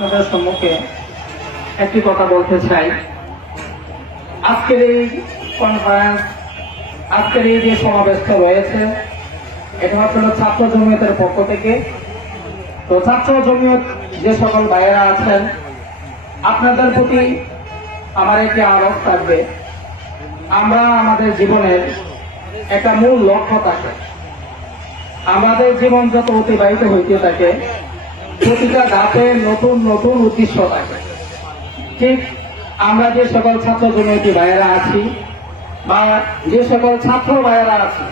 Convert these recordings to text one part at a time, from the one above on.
আপনাদের সম্মুখে একটি কথা বলতে চাই। আজকের এই কনফারেন্স, আজকের এই যে সমাবেশটা রয়েছে, এটা হচ্ছে ছাত্র জমিয়তের পক্ষ থেকে। তো ছাত্র জমিয়ত যে সকল ভাইয়েরা আছেন, আপনাদের প্রতি আমার একটি আহ্বান থাকবে। আমরা আমাদের জীবনের একটা মূল লক্ষ্য থাকে। আমাদের জীবন যত অতিবাহিত হইতে থাকে, প্রতিটা ধাপে নতুন নতুন উদ্দেশ্য থাকে। ঠিক আমরা যে সকল ছাত্র জমিয়তি ভাইয়েরা আছি বা যে সকল ছাত্র ভাইয়েরা আছি,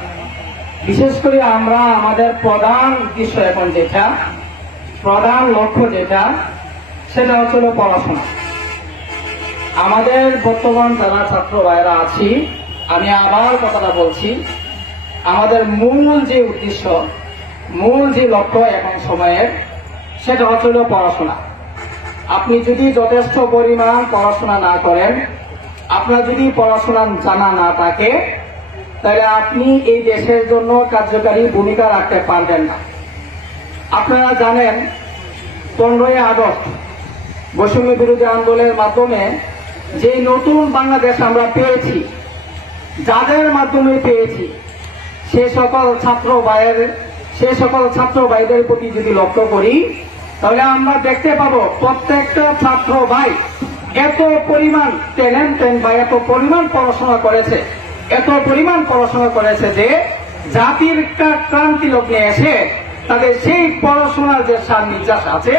বিশেষ করে আমরা আমাদের প্রধান উদ্দেশ্য এখন যেটা, প্রধান লক্ষ্য যেটা, সেটা হচ্ছে পড়াশোনা। আমাদের বর্তমান যারা ছাত্র ভাইয়েরা আছি, আমি আবার কথাটা বলছি, আমাদের মূল যে উদ্দেশ্য, মূল যে লক্ষ্য এখন সময়ের, সেটা হচ্ছে পড়াশোনা। আপনি যদি যথেষ্ট পরিমাণ পড়াশোনা না করেন, আপনার যদি পড়াশোনা জানা না থাকে, তাহলে আপনি এই দেশের জন্য কার্যকারী ভূমিকা রাখতে পারবেন না। আপনারা জানেন 15ই আগস্ট বৈষম্য বিরোধী আন্দোলনের মাধ্যমে যে নতুন বাংলাদেশ আমরা পেয়েছি, যাদের মাধ্যমে পেয়েছি, সে সকল ছাত্র ভাইদের প্রতি যদি লক্ষ্য করি, তাহলে আমরা দেখতে পাবো প্রত্যেকটা ছাত্র ভাই এত পরিমাণ ট্যালেন্টেড বা এত পরিমাণ পড়াশোনা করেছে, এত পরিমাণ পড়াশোনা করেছে যে জাতির ক্রান্তি লগ্নে এসে তাদের সেই পড়াশোনার যে সান্নিধ্যাস আছে,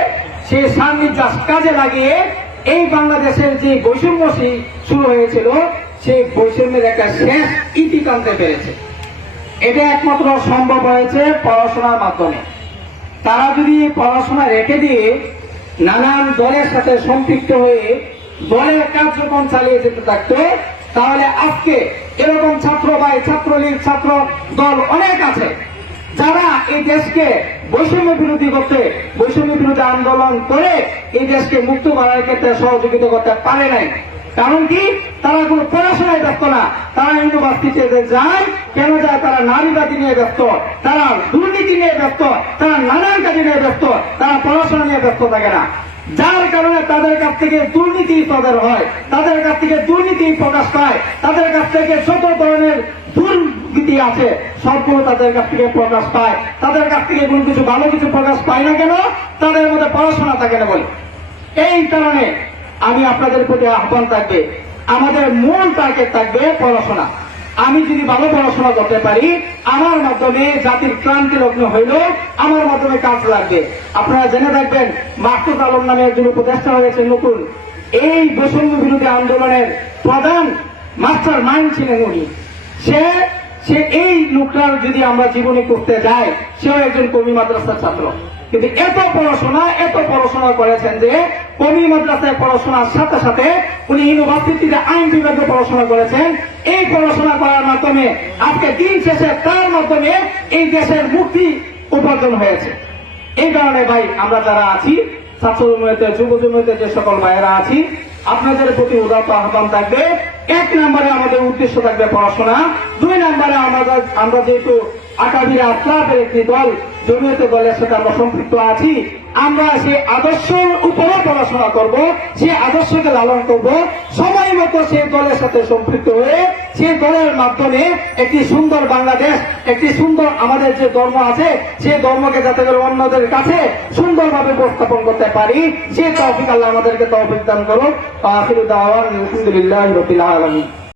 সেই সান্নিধ্যাস কাজে লাগিয়ে এই বাংলাদেশের যে বৈষম্য শুরু হয়েছিল, সেই বৈষম্যের একটা শেষ ইতি টানতে পেরেছে। এটা একমাত্র সম্ভব হয়েছে পড়াশোনার মাধ্যমে। তারা যদি পড়াশোনা রেখে দিয়ে নানান দলের সাথে সম্পৃক্ত হয়ে দলের কার্যক্রম চালিয়ে যেতে থাকতো, তাহলে আজকে এরকম ছাত্র ভাই, ছাত্রলীগ, ছাত্র দল অনেক আছে যারা এই দেশকে বৈষম্য বিরোধী আন্দোলন করে এই দেশকে মুক্ত করার ক্ষেত্রে সহযোগিতা করতে পারে নাই। কারণ কি? তারা কোনো পড়াশোনায় ব্যস্ত না। তারা ইউনিভার্সিটিতে যায়, কেন যায়? তারা নারীবাদী নিয়ে ব্যস্ত, তারা দুর্নীতি নিয়ে ব্যস্ত, তারা নানান কাজে নিয়ে ব্যস্ত, তারা পড়াশোনা নিয়ে ব্যস্ত থাকে না। যার কারণে তাদের কাছ থেকে দুর্নীতি তাদের হয়, তাদের কাছ থেকে দুর্নীতি প্রকাশ পায়, তাদের কাছ থেকে যত ধরনের দুর্নীতি আছে সবগুলো তাদের কাছ থেকে প্রকাশ পায়। তাদের কাছ থেকে কোনো কিছু ভালো কিছু প্রকাশ পায় না কেন? তাদের মধ্যে পড়াশোনা থাকে না বলে। এই কারণে আমি আপনাদের প্রতি আহ্বান থাকবে, আমাদের মূল টার্গেট থাকবে পড়াশোনা। আমি যদি ভালো পড়াশোনা করতে পারি, আমার মাধ্যমে জাতির ক্রান্তি লগ্ন হইল, আমার মাধ্যমে কাজ লাগবে। আপনারা জেনে থাকবেন, মাহফুজ আলম নামে একজন উপদেষ্টা হয়েছে নতুন। এই বৈষম্য বিরোধী আন্দোলনের প্রধান মাস্টার মাইন্ড ছিলেন উনি। সে এই লোকটার যদি আমরা জীবনে করতে যাই, সেও একজন কওমি মাদ্রাসার ছাত্র। কিন্তু এত পড়াশোনা করেছেন যে কওমি মাদ্রাসায় পড়াশোনার সাথে সাথে উনি ইউনিভার্সিটিতে আইন বিভাগে পড়াশোনা করেছেন। এই পড়াশোনা করার মাধ্যমে আজকে দিন শেষে তার মাধ্যমে এই দেশের মুক্তি উপার্জন হয়েছে। এই কারণে ভাই, আমরা যারা আছি ছাত্র জমিয়তে, যুব জমিয়তে যে সকল ভাইয়েরা আছি, আপনাদের প্রতি উদাত্ত আহ্বান থাকবে। 1 নম্বরে আমাদের উদ্দেশ্য থাকবে পড়াশোনা। 2 নম্বরে আমরা যেহেতু আকাবির আসলাফের একটি দল, জমিয়তে দলের সাথে আমরা সম্পৃক্ত আছি, আমরা সেই আদর্শের উপরে পড়াশোনা করব, সেই আদর্শকে লালন করব, সময় মতো সেই দলের সাথে সম্পৃক্ত হয়ে সেই দলের মাধ্যমে একটি সুন্দর বাংলাদেশ, একটি সুন্দর আমাদের যে ধর্ম আছে, সেই ধর্মকে যাতে করে অন্যদের কাছে সুন্দরভাবে উপস্থাপন করতে পারি, সেই তৌফিক আল্লাহ আমাদেরকে তৌফিক দান করুন। আখিরু দাওয়ানা আলহামদুলিল্লাহি রাব্বিল আলামিন।